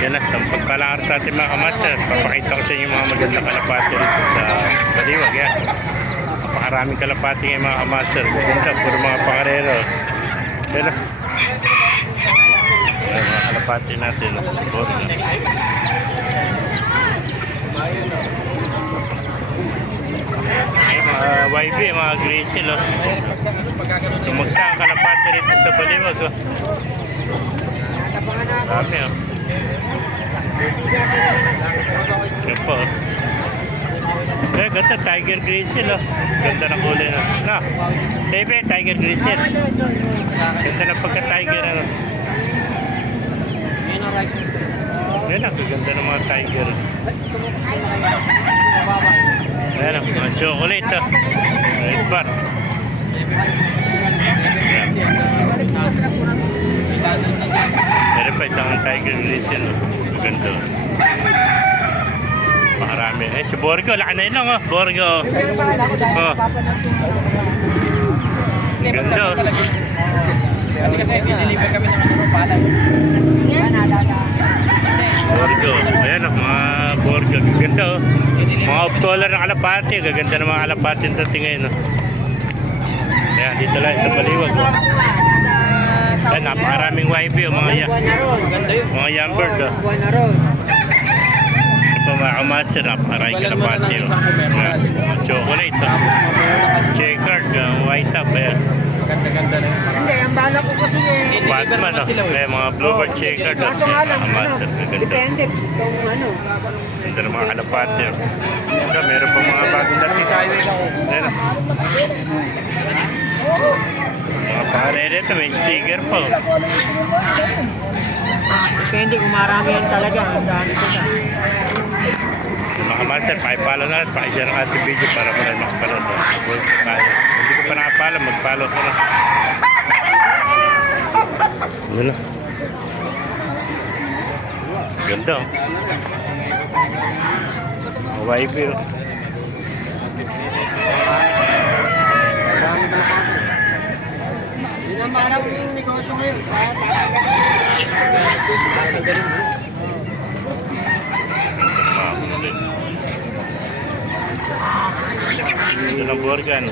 Yan na, sa pagpalangar sa ating mga kamaster, papakita ko sa inyo mga magandang kalapati rito sa Baliwag. Yan. Napakaraming kalapati ng mga kamaster. Ganda, puro mga pangarero. Yan na. Yan, mga kalapati natin. Borga. Yan, mga YB, mga grizzly. Tumagsa ang kalapati rito sa Baliwag. Dami oh. Yan po. Eh, ganda, tiger grizzly oh. Ganda ng kulay na. No, Tebe, tiger grizzly. Ganda ng pagka-tiger ano. Yan ang ganda ng mga tiger. Ayan ang mga chocolate oh. Red bar. Meron pa isang tiger grizzly no. Ganda. Makarami. Eh, si Borgo, laki na yun lang oh. Borgo. Oh. Ganda oh. Kasi deliver kami ng palay. Borgo. Ayan oh, mga Borgo. Ganda oh. Mga $8 na kalapati. Gaganda ng mga kalapati sa tingin oh. Ayan, dito lang sa Baliwag oh. Ayan, napakaraming YB oh, mga yambird oh. Ito mga kamaster, napakaraming kalapati oh. Ayan, mga chocolate oh. Checkered, white up ayan. Ganda-ganda na yun. Hindi, ang bala ko kasi Batman oh. Ayan, mga bluebird checkered oh. kaso nga Ayan, lang, mga kamaster, gaganda. depende kung ano. Ganda ng mga kalapati oh. Ito, meron pa mga bagong dating. Ayan oh. Mga pangarere ito, may sticker po. Depende kung marami yan talaga, ang dami ko na. Mga master, pakipalo na lang, pakishare ang ating video para marami makapanood. Hindi ko pa nakapalo, magpalo ko na. Ano? Ganda oh. YB oh. Sinamana ko yung negosyo ngayon. Ito ng Borgan.